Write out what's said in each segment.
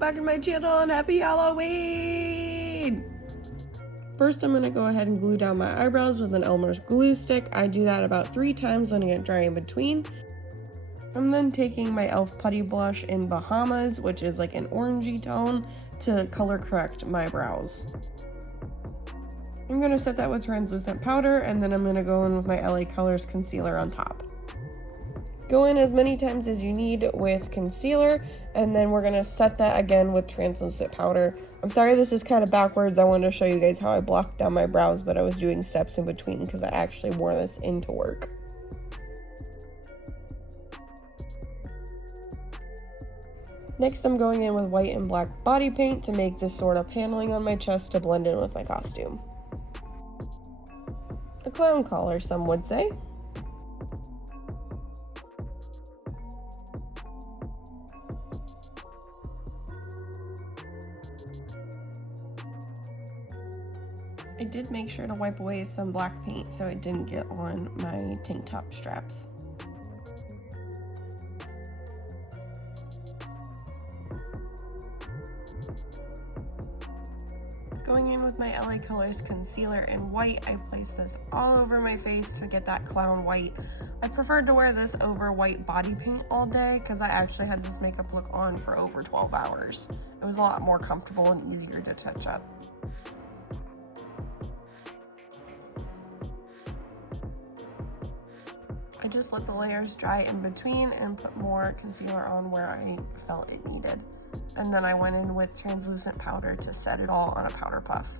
back to my channel and happy Halloween! First, I'm going to go ahead and glue down my eyebrows with an Elmer's glue stick. I do that about 3 times, letting it dry in between. I'm then taking my e.l.f. putty blush in Bahamas, which is like an orangey tone, to color correct my brows. I'm going to set that with translucent powder, and then I'm going to go in with my LA Colors concealer on top. Go in as many times as you need with concealer, and then we're going to set that again with translucent powder. I'm sorry this is kind of backwards. I wanted to show you guys how I blocked down my brows, but I was doing steps in between because I actually wore this into work. Next, I'm going in with white and black body paint to make this sort of paneling on my chest to blend in with my costume. A clown collar, some would say. I did make sure to wipe away some black paint so it didn't get on my tank top straps. Going in with my LA Colors concealer in white, I placed this all over my face to get that clown white. I preferred to wear this over white body paint all day because I actually had this makeup look on for over 12 hours. It was a lot more comfortable and easier to touch up. I just let the layers dry in between and put more concealer on where I felt it needed. And then I went in with translucent powder to set it all on a powder puff.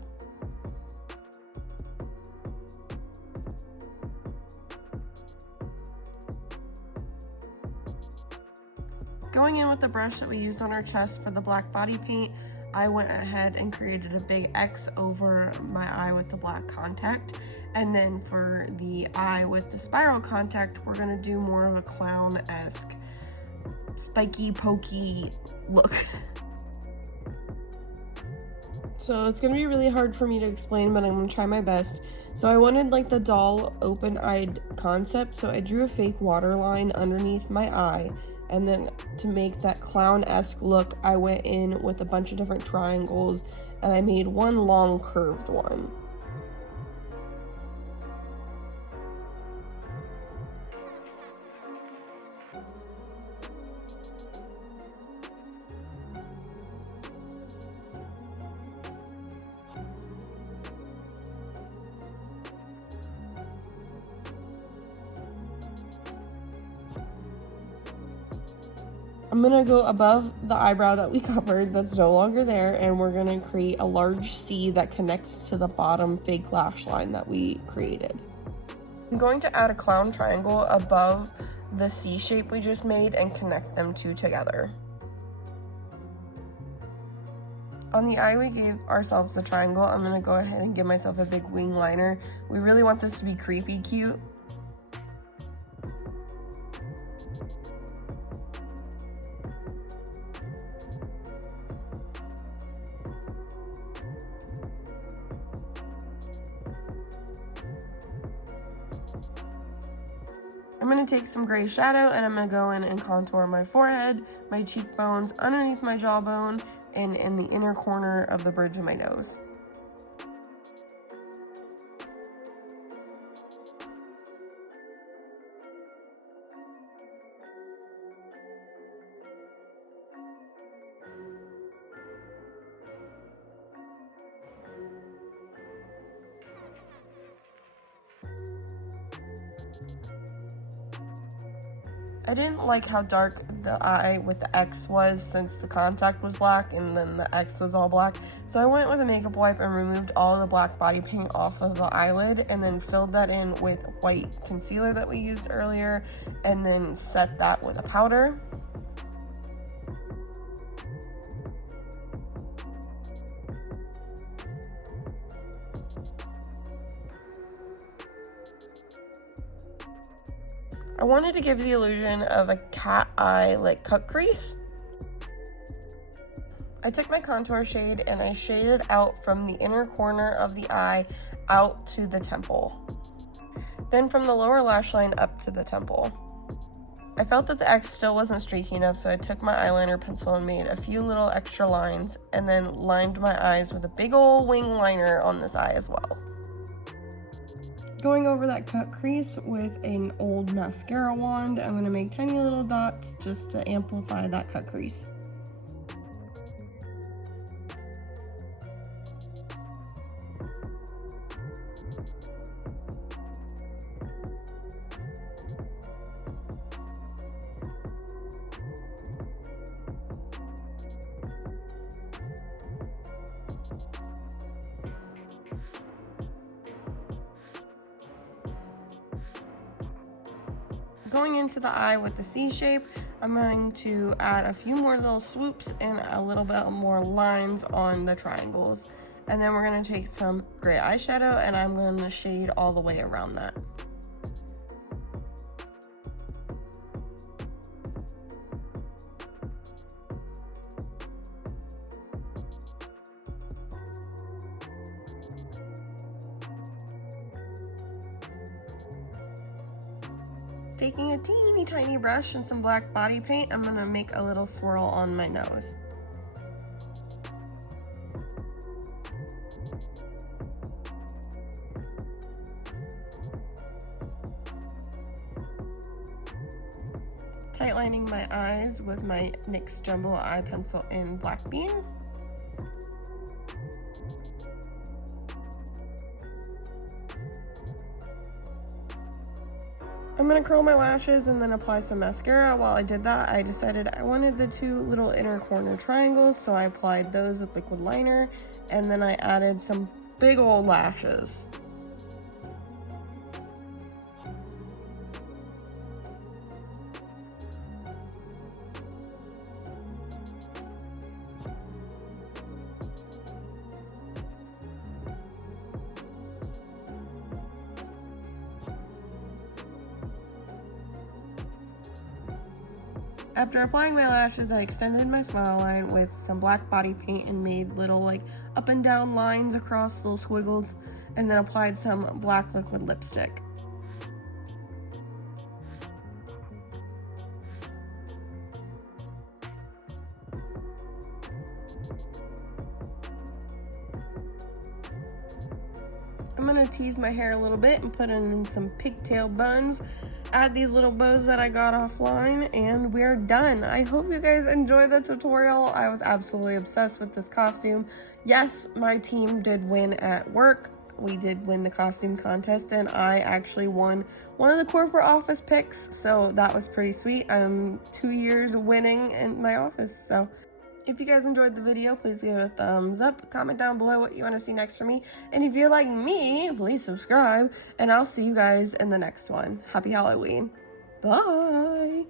Going in with the brush that we used on our chest for the black body paint, I went ahead and created a big X over my eye with the black contact. And then for the eye with the spiral contact, we're gonna do more of a clown-esque, spiky, pokey look. So it's gonna be really hard for me to explain, but I'm gonna try my best. So I wanted like the doll open-eyed concept, so I drew a fake waterline underneath my eye, and then to make that clown-esque look, I went in with a bunch of different triangles, and I made one long curved one. I'm gonna go above the eyebrow that we covered that's no longer there, and we're gonna create a large C that connects to the bottom fake lash line that we created. I'm going to add a clown triangle above the C shape we just made and connect them two together. On the eye we gave ourselves the triangle, I'm gonna go ahead and give myself a big wing liner. We really want this to be creepy cute. I'm going to take some gray shadow and I'm going to go in and contour my forehead, my cheekbones, underneath my jawbone, and in the inner corner of the bridge of my nose. I didn't like how dark the eye with the X was since the contact was black and then the X was all black. So I went with a makeup wipe and removed all the black body paint off of the eyelid and then filled that in with white concealer that we used earlier and then set that with a powder. I wanted to give the illusion of a cat eye like cut crease. I took my contour shade and I shaded out from the inner corner of the eye out to the temple. Then from the lower lash line up to the temple. I felt that the X still wasn't streaky enough, so I took my eyeliner pencil and made a few little extra lines and then lined my eyes with a big old wing liner on this eye as well. Going over that cut crease with an old mascara wand, I'm going to make tiny little dots just to amplify that cut crease. Going into the eye with the C shape, I'm going to add a few more little swoops and a little bit more lines on the triangles. And then we're going to take some gray eyeshadow and I'm going to shade all the way around that. Taking a teeny tiny brush and some black body paint, I'm gonna make a little swirl on my nose. Tightlining my eyes with my NYX Jumbo Eye Pencil in Black Bean. I'm gonna curl my lashes and then apply some mascara. While I did that, I decided I wanted the two little inner corner triangles, so I applied those with liquid liner, and then I added some big old lashes. After applying my lashes, I extended my smile line with some black body paint and made little like up and down lines across little squiggles, and then applied some black liquid lipstick. I'm gonna tease my hair a little bit and put in some pigtail buns. Add these little bows that I got offline, and we're done. I hope you guys enjoyed the tutorial. I was absolutely obsessed with this costume. Yes, my team did win at work. We did win the costume contest, and I actually won one of the corporate office picks, so that was pretty sweet. I'm 2 years winning in my office, so if you guys enjoyed the video, please give it a thumbs up. Comment down below what you want to see next from me. And if you're like me, please subscribe. And I'll see you guys in the next one. Happy Halloween. Bye.